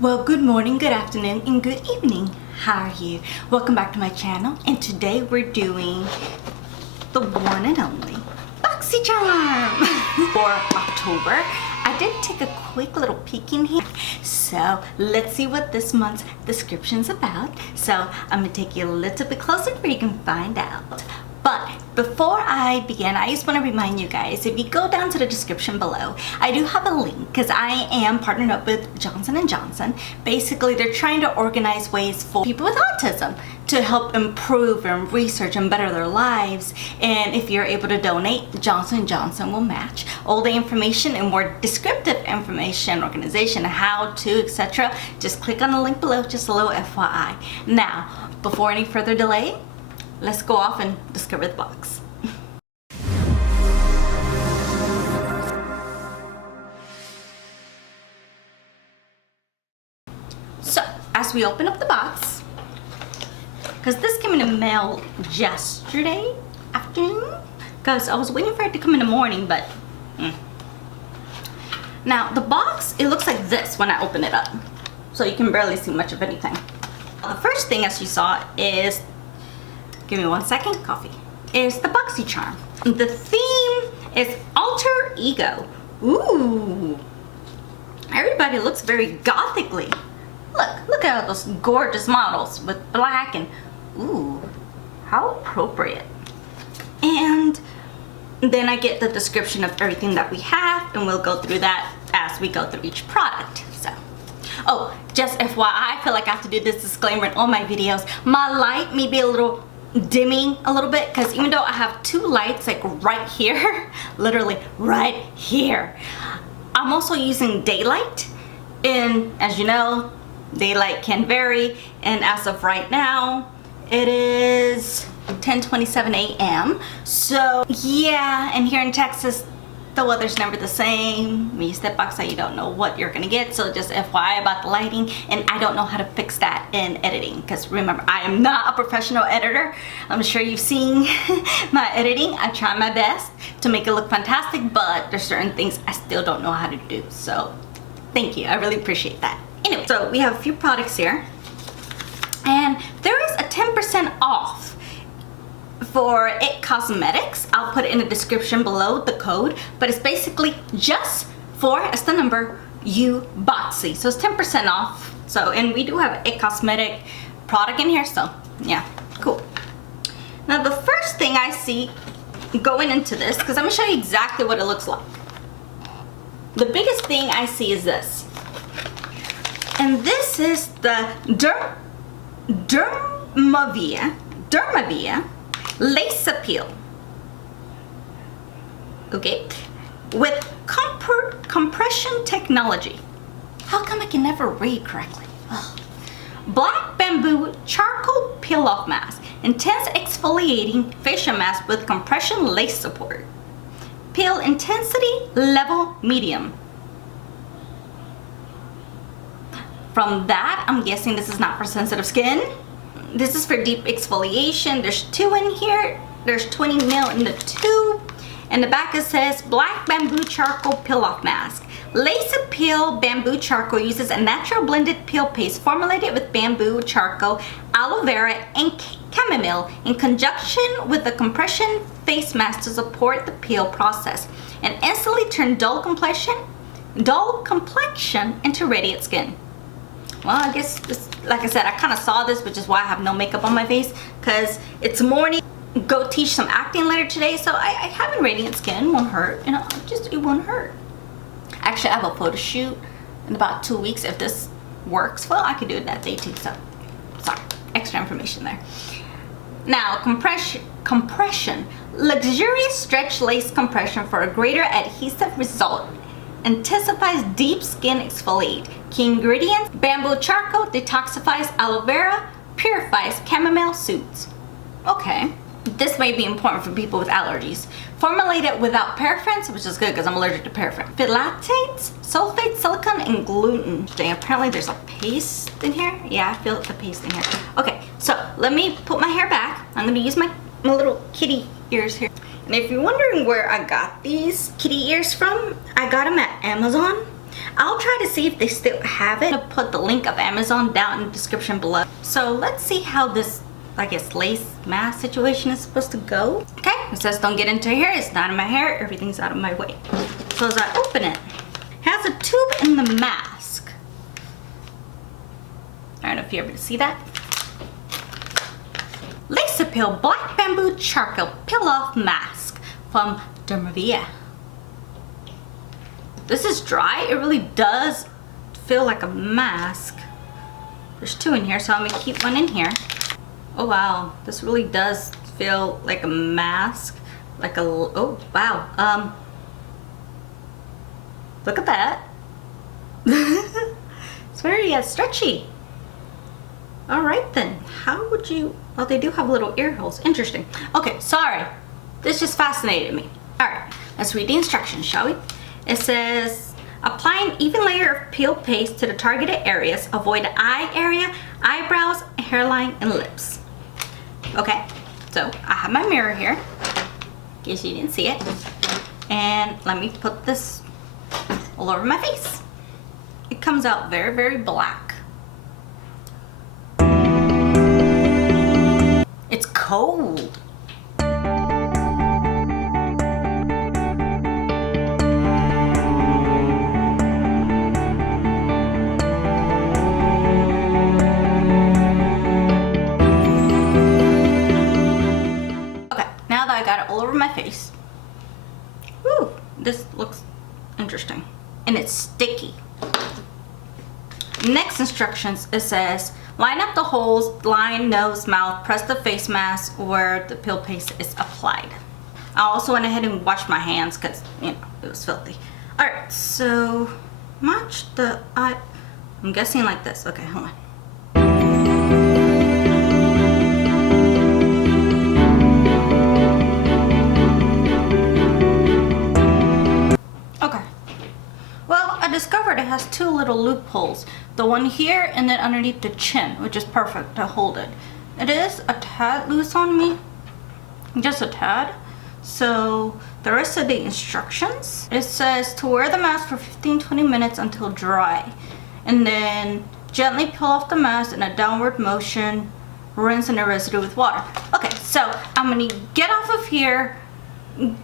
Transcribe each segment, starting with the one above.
Well, good morning, good afternoon, and good evening. How are you? Welcome back to my channel, and today we're doing the one and only Boxycharm for October. I did take a quick little peek in here, so let's see what this month's description's about. So I'm gonna take you a little bit closer where you can find out. But before I begin, I just want to remind you guys, if you go down to the description below, I do have a link because I am partnered up with Johnson & Johnson. Basically, they're trying to organize ways for people with autism to help improve and research and better their lives. And if you're able to donate, Johnson & Johnson will match all the information and more descriptive information, organization, how to, etc. Just click on the link below, just a little FYI. Now, before any further delay, let's go off and discover the box. So, as we open up the box, because this came in the mail yesterday afternoon, because I was waiting for it to come in the morning, but Now, the box, it looks like this when I open it up, so you can barely see much of anything. The first thing, as you saw, is, give me 1 second, coffee, is the Boxycharm. The theme is alter ego. Ooh, everybody looks very gothically. Look at all those gorgeous models with black and, ooh, how appropriate. And then I get the description of everything that we have, and we'll go through that as we go through each product. So, oh, just FYI, I feel like I have to do this disclaimer in all my videos. My light may be a little dimming a little bit because even though I have two lights like right here, literally right here, I'm also using daylight, and as you know, daylight can vary, and as of right now it is 10:27 a.m. so yeah, and here in Texas the weather's never the same. When you step outside, you don't know what you're gonna get, so just FYI about the lighting, and I don't know how to fix that in editing because remember, I am not a professional editor. I'm sure you've seen my editing. I try my best to make it look fantastic, but there's certain things I still don't know how to do, so thank you, I really appreciate that. Anyway, so we have a few products here, and there is a 10% off for IT Cosmetics. I'll put it in the description below, the code, but it's basically just for, as the number, you Boxy. So it's 10% off. So, and we do have an IT Cosmetic product in here, so yeah, cool. Now the first thing I see going into this, because I'm gonna show you exactly what it looks like. The biggest thing I see is this. And this is the Dermovia Lace Appeal, okay, with compression technology. How come I can never read correctly? Ugh. Black bamboo charcoal peel off mask, intense exfoliating facial mask with compression lace support. Peel intensity level medium. From that, I'm guessing this is not for sensitive skin. This is for deep exfoliation. There's 2 in here. There's 20 ml in the tube. And the back it says black bamboo charcoal peel off mask. Lace Appeal bamboo charcoal uses a natural blended peel paste formulated with bamboo charcoal, aloe vera, and chamomile in conjunction with the compression face mask to support the peel process and instantly turn dull complexion into radiant skin. Well, I guess this, like I said, I kind of saw this, which is why I have no makeup on my face, because it's morning. Go teach some acting later today, so I have radiant skin. Won't hurt, you know, just it won't hurt. Actually, I have a photo shoot in about 2 weeks. If this works, well, I could do it that day too. So, sorry, extra information there. Now, compression, luxurious stretch lace compression for a greater adhesive result. Intensifies deep skin exfoliate. Key ingredients: bamboo charcoal, detoxifies aloe vera, purifies chamomile, soothes. Okay, this may be important for people with allergies. Formulated without paraffins, which is good because I'm allergic to paraffin. Phthalates, sulfate, silicone, and gluten. Apparently there's a paste in here. Yeah, I feel the paste in here. Okay, so let me put my hair back. I'm gonna use my little kitty ears here. And if you're wondering where I got these kitty ears from, I got them at Amazon. I'll try to see if they still have it. I'll put the link of Amazon down in the description below. So let's see how this, I guess, lace mask situation is supposed to go. Okay, it says don't get into here. It's not in my hair. Everything's out of my way. So as I open it, it has a tube in the mask. I don't know if you're able to see that. Lace Appeal Black Bamboo Charcoal Peel Off Mask from Dermovia. This is dry. It really does feel like a mask. There's two in here, so I'm gonna keep one in here. Oh wow, this really does feel like a mask. Like a, oh wow. Look at that. It's very stretchy. All right then, how would you, oh, they do have little ear holes. Interesting. Okay, sorry. This just fascinated me. All right, let's read the instructions, shall we? It says, apply an even layer of peel paste to the targeted areas. Avoid the eye area, eyebrows, hairline, and lips. Okay, so I have my mirror here, in case you didn't see it. And let me put this all over my face. It comes out very, very black. It's cold. Now that I got it all over my face, woo, this looks interesting. And it's sticky. Next instructions, it says, line up the holes, line nose, mouth, press the face mask where the peel paste is applied. I also went ahead and washed my hands because, you know, it was filthy. Alright, so match the eye. I'm guessing like this. Okay, hold on. Discovered it has two little loopholes, the one here and then underneath the chin, which is perfect to hold it. It is a tad loose on me, just a tad. So the rest of the instructions, it says to wear the mask for 15-20 minutes until dry, and then gently peel off the mask in a downward motion, rinse in the residue with water. Okay, so I'm gonna get off of here,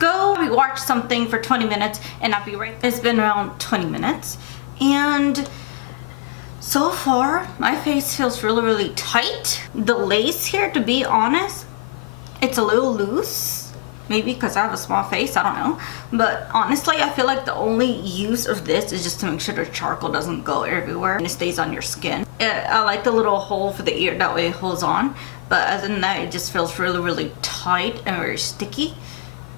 go watch something for 20 minutes, and I'll be right back. It's been around 20 minutes, and so far my face feels really, really tight. The lace here, to be honest, it's a little loose. Maybe because I have a small face, I don't know. But honestly, I feel like the only use of this is just to make sure the charcoal doesn't go everywhere and it stays on your skin. I like the little hole for the ear, that way it holds on. But other than that, it just feels really, really tight and very sticky.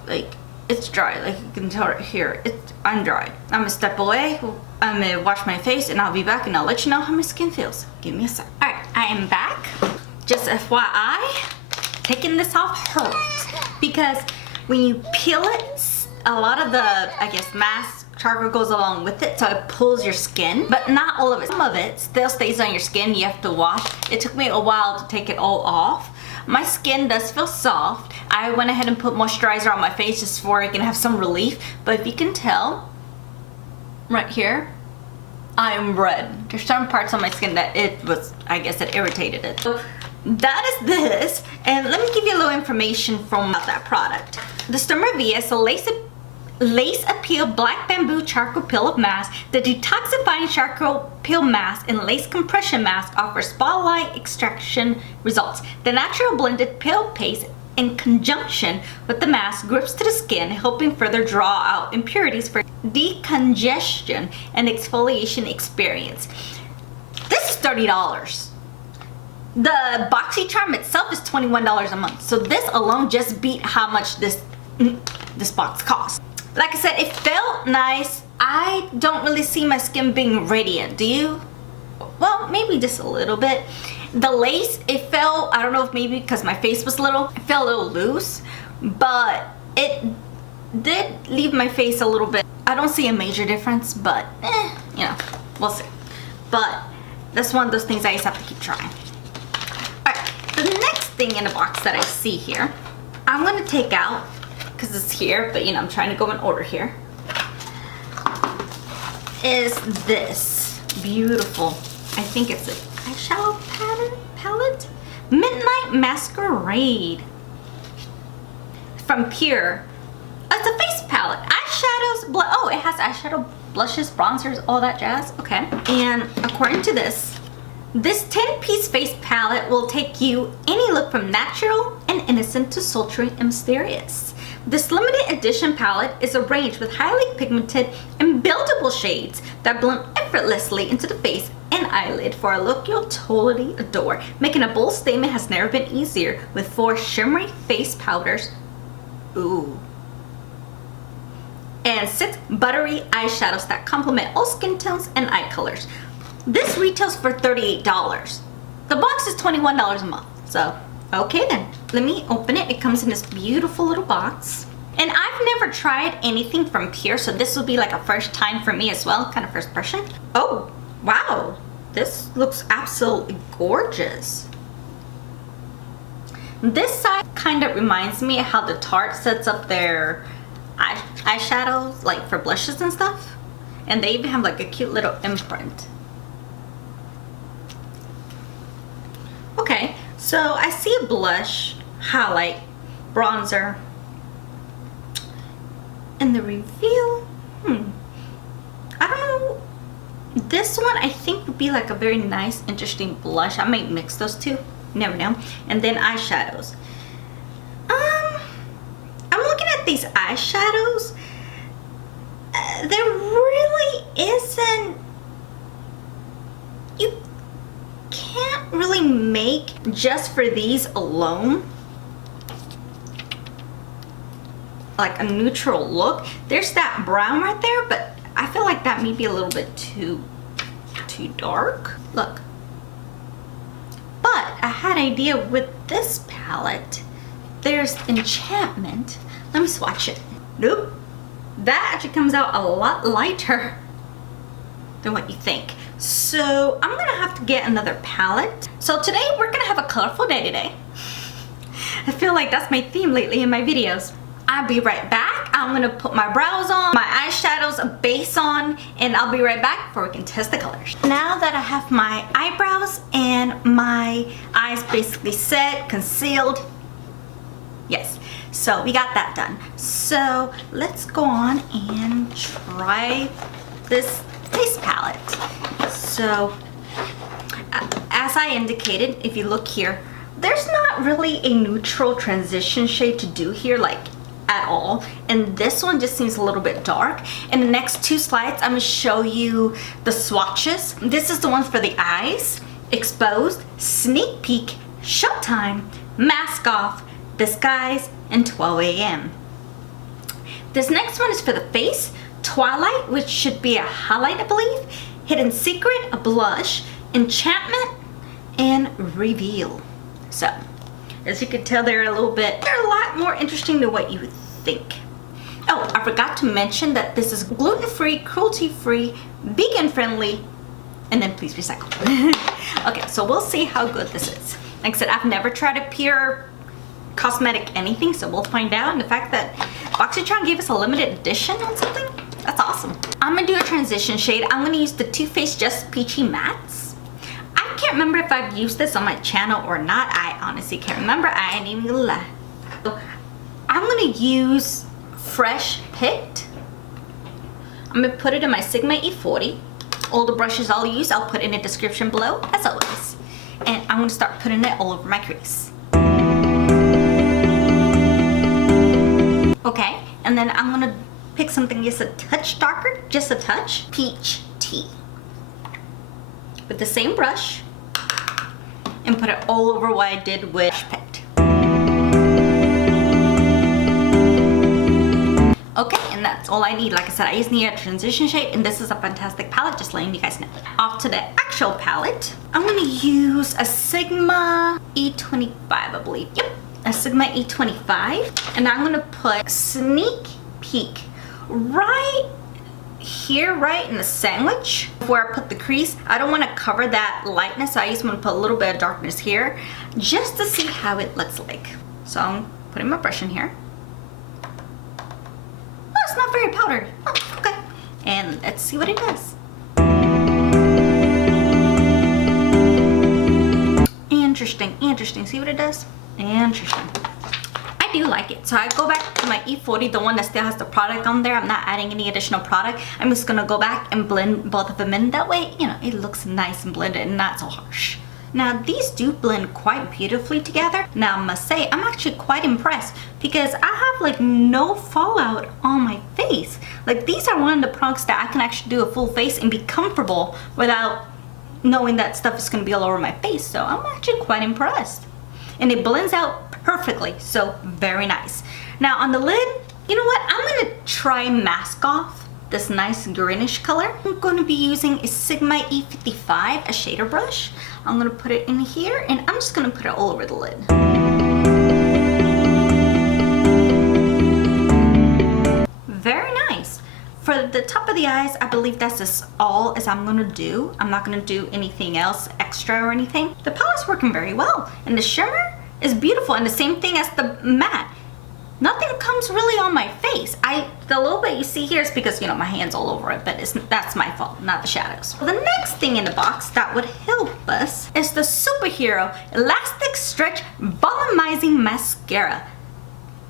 Like, it's dry, like you can tell right here, I'm dry. I'm gonna step away, I'm gonna wash my face, and I'll be back and I'll let you know how my skin feels. Give me a sec. Alright, I am back. Just FYI, taking this off hurts, because when you peel it, a lot of the, I guess, mask charcoal goes along with it, so it pulls your skin, but not all of it. Some of it still stays on your skin, you have to wash. It took me a while to take it all off. My skin does feel soft. I went ahead and put moisturizer on my face just so I can have some relief. But if you can tell, right here, I am red. There's certain parts on my skin that it was, I guess it irritated it. So that is this. And let me give you a little information from that product. The Dermovia is a lace appeal black bamboo charcoal peel mask. The detoxifying charcoal peel mask and lace compression mask offers spotlight extraction results. The natural blended peel paste in conjunction with the mask grips to the skin, helping further draw out impurities for decongestion and exfoliation experience. This is $30. The Boxycharm itself is $21 a month. So this alone just beat how much this box costs. Like I said, it felt nice. I don't really see my skin being radiant. Do you? Well, maybe just a little bit. The lace, it felt, I don't know if maybe because my face was little, it felt a little loose, but it did leave my face a little bit. I don't see a major difference, but you know, we'll see. But that's one of those things I just have to keep trying. Alright, the next thing in the box that I see here, I'm gonna take out, because it's here, but you know, I'm trying to go in order here. is this beautiful, I think it's an eyeshadow palette, Midnight Masquerade from Pure. It's a face palette, eyeshadows, oh, it has eyeshadow, blushes, bronzers, all that jazz. Okay, and according to this 10-piece face palette will take you any look from natural and innocent to sultry and mysterious. This limited edition palette is arranged with highly pigmented and buildable shades that blend effortlessly into the face and eyelid for a look you'll totally adore. Making a bold statement has never been easier with 4 shimmery face powders, ooh, and 6 buttery eyeshadows that complement all skin tones and eye colors. This retails for $38. The box is $21 a month, so okay then. Let me open it. It comes in this beautiful little box. And I've never tried anything from Pure, so this will be like a first time for me as well, kind of first impression. Oh, wow. This looks absolutely gorgeous. This side kind of reminds me of how the Tarte sets up their eyeshadows, like for blushes and stuff. And they even have like a cute little imprint. Okay, so I see a blush, highlight, bronzer, and the reveal, I don't know, this one I think would be like a very nice, interesting blush. I might mix those two, you never know. And then eyeshadows. I'm looking at these eyeshadows. There really isn't, you can't really make just for these alone like a neutral look. There's that brown right there, but I feel like that may be a little bit too dark. Look, but I had an idea with this palette. There's Enchantment. Let me swatch it. Nope, that actually comes out a lot lighter than what you think. So I'm gonna have to get another palette. So today we're gonna have a colorful day today. I feel like that's my theme lately in my videos. I'll be right back. I'm gonna put my brows on, my eyeshadows, a base on, and I'll be right back before we can test the colors. Now that I have my eyebrows and my eyes basically set, concealed, yes, so we got that done. So let's go on and try this face palette. So as I indicated, if you look here, there's not really a neutral transition shade to do here, like at all, and this one just seems a little bit dark. In the next 2 slides I'm going to show you the swatches. This is the ones for the eyes: Exposed, Sneak Peek, Showtime, Mask Off, Disguise, and 12 a.m. This next one is for the face: Twilight, which should be a highlight I believe, Hidden Secret, a blush, Enchantment, and Reveal. So as you can tell, they're a lot more interesting than what you would think. Oh, I forgot to mention that this is gluten-free, cruelty-free, vegan-friendly, and then please recycle. Okay, so we'll see how good this is. Like I said, I've never tried a Pure cosmetic anything, so we'll find out. And the fact that Boxycharm gave us a limited edition on something, that's awesome. I'm gonna do a transition shade. I'm gonna use the Too Faced Just Peachy Mattes. I can't remember if I've used this on my channel or not. I honestly can't remember. I ain't even gonna lie. So I'm gonna use Fresh Picked. I'm gonna put it in my Sigma E40. All the brushes I'll use, I'll put in the description below, as always. And I'm gonna start putting it all over my crease. Okay, and then I'm gonna pick something just a touch darker, just a touch. Peach Tea. With the same brush, and put it all over what I did with Fresh Picked. Okay, and that's all I need. Like I said, I just need a transition shade, and this is a fantastic palette, just letting you guys know. Off to the actual palette, I'm gonna use a Sigma E25, I believe. Yep, a Sigma E25. And I'm gonna put Sneak Peek right here, right in the sandwich where I put the crease. I don't want to cover that lightness, so I just want to put a little bit of darkness here just to see how it looks like. So I'm putting my brush in here. Oh, it's not very powdered. Oh, okay. And let's see what it does. Interesting. See what it does? Interesting. I do like it. So I go back to my E40, the one that still has the product on there. I'm not adding any additional product. I'm just gonna go back and blend both of them in. That way, you know, it looks nice and blended and not so harsh. Now these do blend quite beautifully together. Now I must say, I'm actually quite impressed because I have like no fallout on my face. Like these are one of the products that I can actually do a full face and be comfortable without knowing that stuff is gonna be all over my face. So I'm actually quite impressed. And it blends out perfectly, so very nice. Now on the lid, you know what? I'm gonna try Mask Off, this nice greenish color. I'm gonna be using a Sigma E55, a shader brush. I'm gonna put it in here and I'm just gonna put it all over the lid. Very nice. For the top of the eyes, I believe that's just all as I'm gonna do. I'm not gonna do anything else extra or anything. The palette's working very well and the shimmer is beautiful, and the same thing as the matte. Nothing comes really on my face. The little bit you see here is because, you know, my hand's all over it, but that's my fault, not the shadows. Well, the next thing in the box that would help us is the Superhero Elastic Stretch Volumizing Mascara.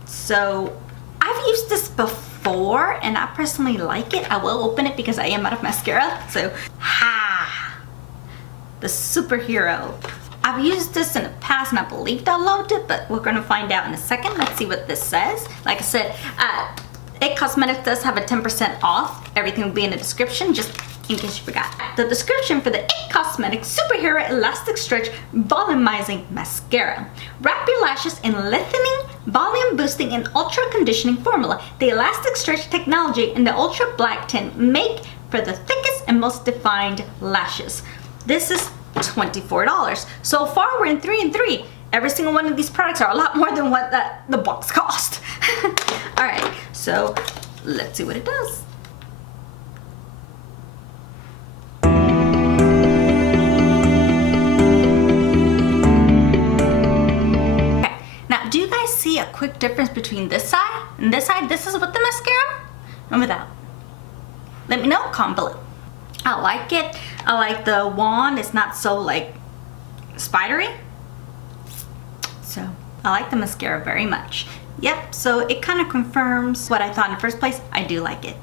So I've used this before and I personally like it. I will open it because I am out of mascara. So, the Superhero. I've used this in the past and I believed I loved it, but we're gonna find out in a second. Let's see what this says. Like I said, It Cosmetics does have a 10% off. Everything will be in the description, just in case you forgot. The description for the It Cosmetics Superhero Elastic Stretch Volumizing Mascara. Wrap your lashes in lengthening, volume boosting, and ultra conditioning formula. The elastic stretch technology and the ultra black tint make for the thickest and most defined lashes. This is $24. So far we're in 3 and 3. Every single one of these products are a lot more than what the box cost. All right, so let's see what it does. Okay, now do you guys see a quick difference between this side and this side? This is with the mascara and without. Let me know, comment below. I like it. I like the wand. It's not so like spidery. So I like the mascara very much. Yep, so it kind of confirms what I thought in the first place. I do like it.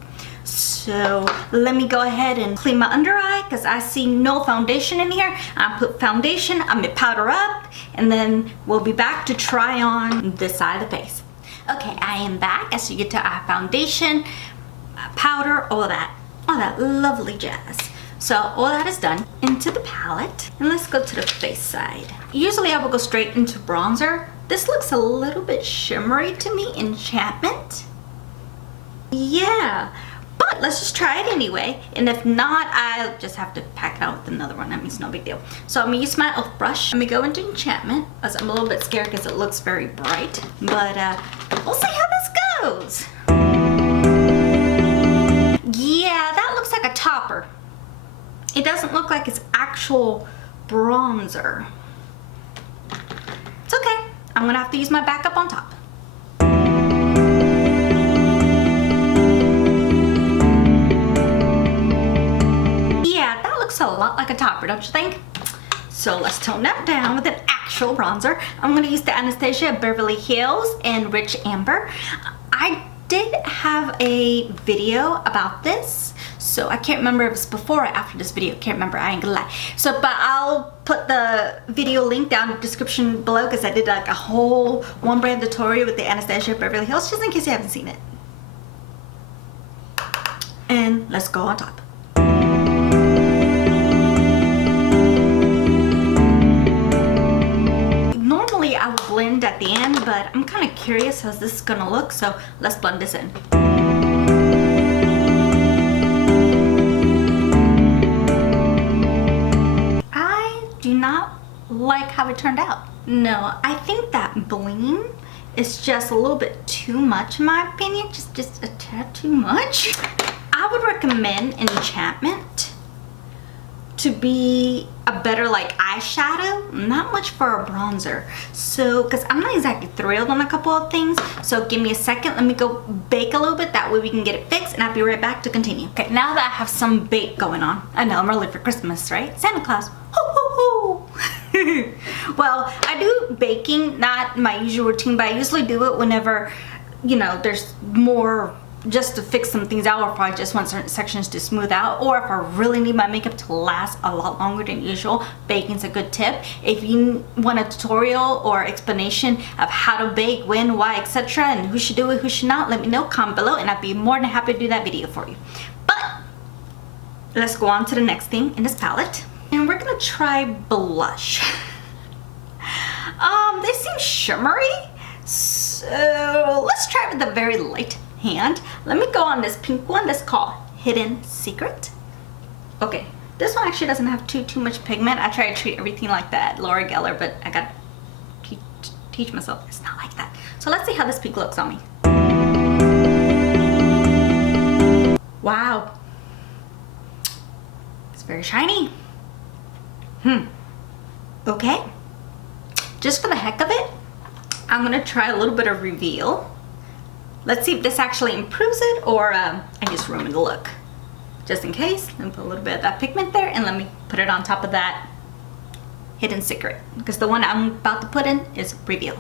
So let me go ahead and clean my under eye because I see no foundation in here. I put foundation, I'm gonna powder up, and then we'll be back to try on this side of the face. Okay, I am back. As you get to eye foundation, powder, all that lovely jazz. So all that is done into the palette, and let's go to the face side. Usually I will go straight into bronzer. This looks a little bit shimmery to me, Enchantment. Yeah, but let's just try it anyway, and if not, I'll just have to pack it out with another one. That means no big deal. So I'm gonna use my e.l.f. brush. I'm gonna go into Enchantment, as I'm a little bit scared because it looks very bright, but we'll see how this goes. Yeah, that looks like a topper. It doesn't look like it's actual bronzer. It's okay. I'm gonna have to use my backup on top. Yeah, that looks a lot like a topper, don't you think? So let's tone that down with an actual bronzer. I'm gonna use the Anastasia Beverly Hills in Rich Amber. I did have a video about this, so I can't remember if it's before or after this video. Can't remember, I ain't gonna lie. So, but I'll put the video link down in the description below because I did like a whole one brand tutorial with the Anastasia Beverly Hills, just in case you haven't seen it. And let's go on top. Normally I would blend at the end, but I'm kind of curious how this is gonna look, so let's blend this in. I do not like how it turned out. No, I think that bling is just a little bit too much in my opinion, just a tad too much. I would recommend Enchantment to be a better like eyeshadow, not much for a bronzer. So, because I'm not exactly thrilled on a couple of things, so give me a second. Let me go bake a little bit, that way we can get it fixed, and I'll be right back to continue. Okay, now that I have some bake going on, I know I'm early for Christmas, right? Santa Claus. Ho, ho, ho. Well, I do baking, not my usual routine, but I usually do it whenever, you know, there's more just to fix some things out, or if I just want certain sections to smooth out, or if I really need my makeup to last a lot longer than usual. Baking's a good tip. If you want a tutorial or explanation of how to bake, when, why, etc., and who should do it, who should not, let me know, comment below, and I'd be more than happy to do that video for you. But let's go on to the next thing in this palette, and we're gonna try blush. They seem shimmery, so let's try it with a very light hand. Let me go on this pink one that's called Hidden Secret. Okay, this one actually doesn't have too much pigment. I try to treat everything like that Laura Geller, but I gotta teach myself it's not like that. So let's see how this pink looks on me. Wow, it's very shiny. Okay, just for the heck of it, I'm gonna try a little bit of reveal. Let's see if this actually improves it, or I just ruined the look. Just in case, let me put a little bit of that pigment there, and let me put it on top of that Hidden Secret, because the one I'm about to put in is Reveal.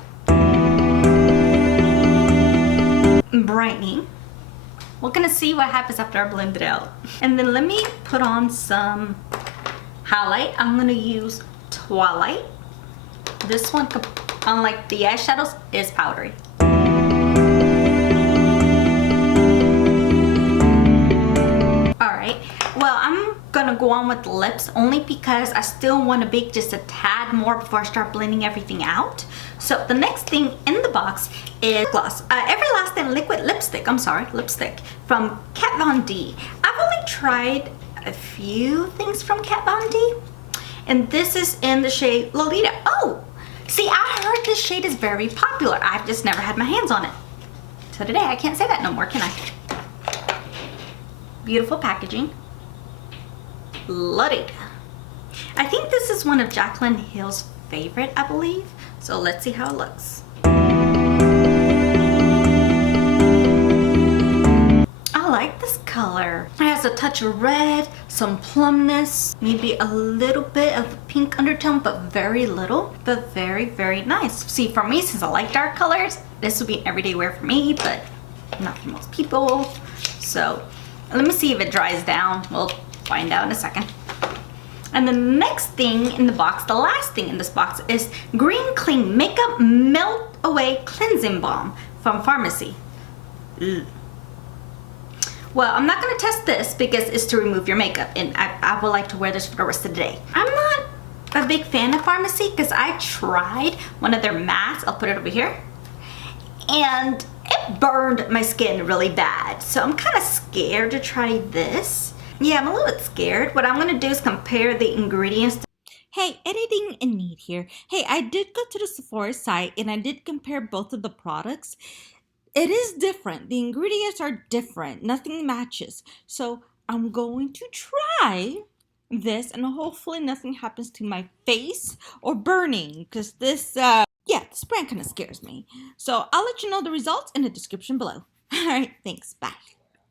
Brightening. We're gonna see what happens after I blend it out. And then let me put on some highlight. I'm gonna use Twilight. This one, unlike the eyeshadows, is powdery. Well, I'm gonna go on with the lips only because I still want to bake just a tad more before I start blending everything out. So the next thing in the box is gloss. Everlasting liquid lipstick, lipstick from Kat Von D. I've only tried a few things from Kat Von D, and this is in the shade Lolita. Oh, see, I heard this shade is very popular. I've just never had my hands on it. So today I can't say that no more, can I? Beautiful packaging. Lolita. I think this is one of Jaclyn Hill's favorite, I believe. So let's see how it looks. I like this color. It has a touch of red, some plumness, maybe a little bit of pink undertone, but very little, but very, very nice. See, for me, since I like dark colors, this would be an everyday wear for me, but not for most people. So let me see if it dries down. We'll find out in a second. And the next thing in the box, the last thing in this box, is Green Clean Makeup Melt Away Cleansing Balm from Farmacy. Ugh. Well, I'm not gonna test this because it's to remove your makeup, and I would like to wear this for the rest of the day. I'm not a big fan of Farmacy because I tried one of their masks. I'll put it over here, and it burned my skin really bad. So I'm kind of scared to try this. Yeah, I'm a little bit scared. What I'm gonna do is compare the ingredients. Hey, editing in need here. Hey, I did go to the Sephora site and I did compare both of the products. It is different. The ingredients are different. Nothing matches. So I'm going to try this and hopefully nothing happens to my face or burning, because this, this brand kind of scares me. So I'll let you know the results in the description below. All right, thanks. Bye.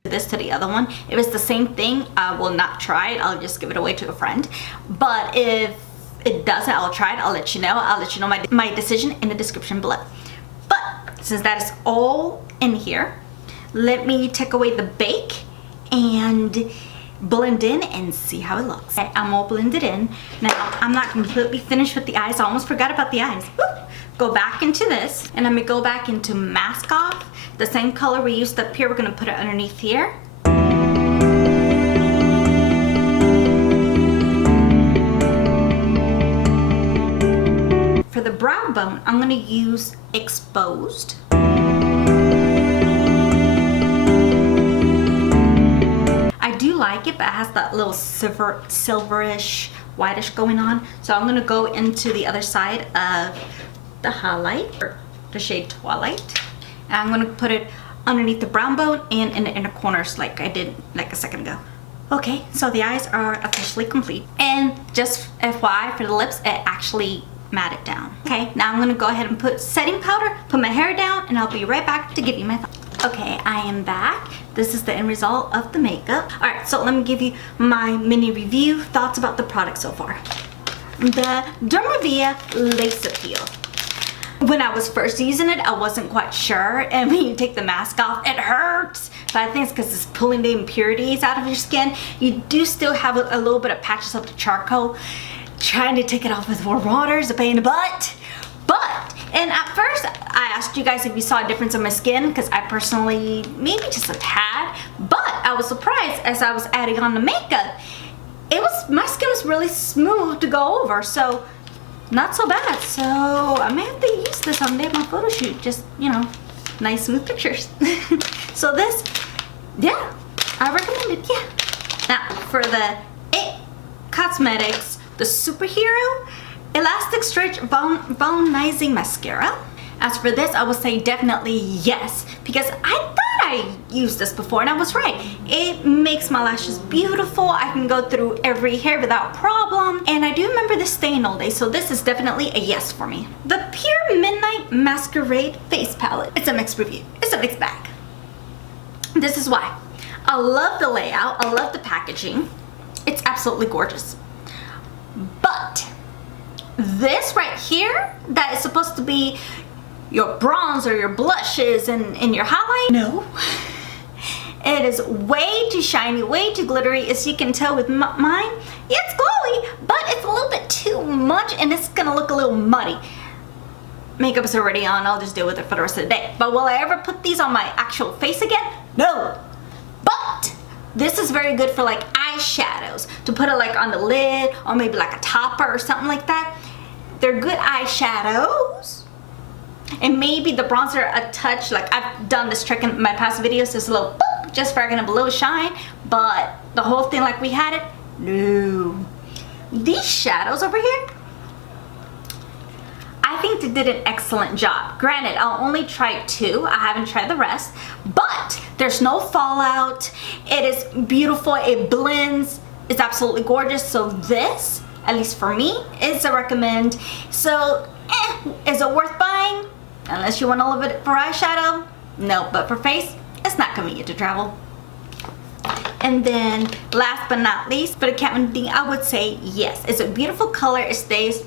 This to the other one. If it's the same thing, I will not try it. I'll just give it away to a friend. But if it doesn't, I'll try it. I'll let you know. I'll let you know my decision in the description below. But since that is all in here, let me take away the bake and blend in and see how it looks. Okay, I'm all blended in. Now, I'm not completely finished with the eyes. I almost forgot about the eyes. Woo! Go back into this, and I'm gonna go back into Mask Off. The same color we used up here, we're gonna put it underneath here. For the brow bone, I'm gonna use Exposed. I do like it, but it has that little silverish, whitish going on. So I'm gonna go into the other side of the highlight, or the shade Twilight. And I'm gonna put it underneath the brown bone and in the inner corners like I did like a second ago. Okay, so the eyes are officially complete. And just FYI for the lips, it actually matted down. Okay, now I'm gonna go ahead and put setting powder, put my hair down, and I'll be right back to give you my thoughts. Okay, I am back. This is the end result of the makeup. All right, so let me give you my mini review, thoughts about the product so far. The Dermovia Lace Appeal. When I was first using it, I wasn't quite sure, and when you take the mask off, it hurts. But I think it's because it's pulling the impurities out of your skin. You do still have a little bit of patches of the charcoal. Trying to take it off with warm water is a pain in the butt. And at first, I asked you guys if you saw a difference in my skin, because I personally, maybe just a tad, but I was surprised as I was adding on the makeup. My skin was really smooth to go over, so not so bad. So I may have to use this on my photo shoot, just, you know, nice smooth pictures. So this, yeah, I recommend it, yeah. Now for the It Cosmetics, the Superhero Elastic Stretch Volumizing Mascara. As for this, I would say definitely yes, because I thought I used this before and I was right. It makes my lashes beautiful. I can go through every hair without problem, and I do remember this staying all day, so this is definitely a yes for me. The Pure Midnight Masquerade Face Palette. It's a mixed review. It's a mixed bag. This is why. I love the layout. I love the packaging. It's absolutely gorgeous. But this right here, that is supposed to be your bronzer, your blushes, and your highlight, no. It is way too shiny, way too glittery. As you can tell with mine, it's glowy, but it's a little bit too much, and it's gonna look a little muddy. Makeup is already on, I'll just deal with it for the rest of the day. But will I ever put these on my actual face again? No. But this is very good for like eyeshadows, to put it like on the lid, or maybe like a topper or something like that. They're good eyeshadows. And maybe the bronzer a touch, like I've done this trick in my past videos, just a little boop, just for a little shine, but the whole thing like we had it, no. These shadows over here, I think they did an excellent job. Granted, I'll only try 2, I haven't tried the rest, but there's no fallout. It is beautiful, it blends, it's absolutely gorgeous. So this, at least for me, is a recommend. So, is it worth buying? Unless you want all of it for eyeshadow? No, but for face, it's not convenient to travel. And then, last but not least, for the Kat Von D, I would say yes. It's a beautiful color, it stays,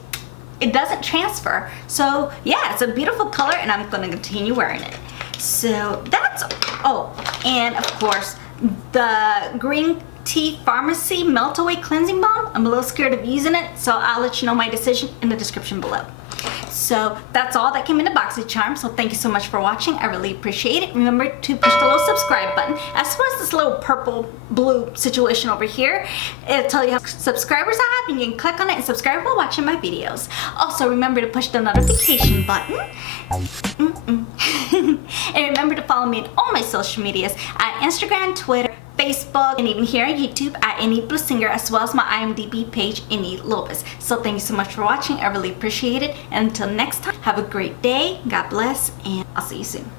it doesn't transfer. So yeah, it's a beautiful color, and I'm gonna continue wearing it. So that's, oh, and of course, the Green Tea Farmacy Melt Away Cleansing Balm. I'm a little scared of using it, so I'll let you know my decision in the description below. So that's all that came in the Boxycharm. So thank you so much for watching. I really appreciate it. Remember to push the little subscribe button, as well as this little purple blue situation over here. It'll tell you how many subscribers I have, and you can click on it and subscribe while watching my videos. Also remember to push the notification button. And remember to follow me on all my social medias at Instagram, Twitter, Facebook, and even here on YouTube at Enidbluesinger, as well as my IMDb page, Enidbluesinger. So thank you so much for watching. I really appreciate it. And until next time, have a great day. God bless, and I'll see you soon.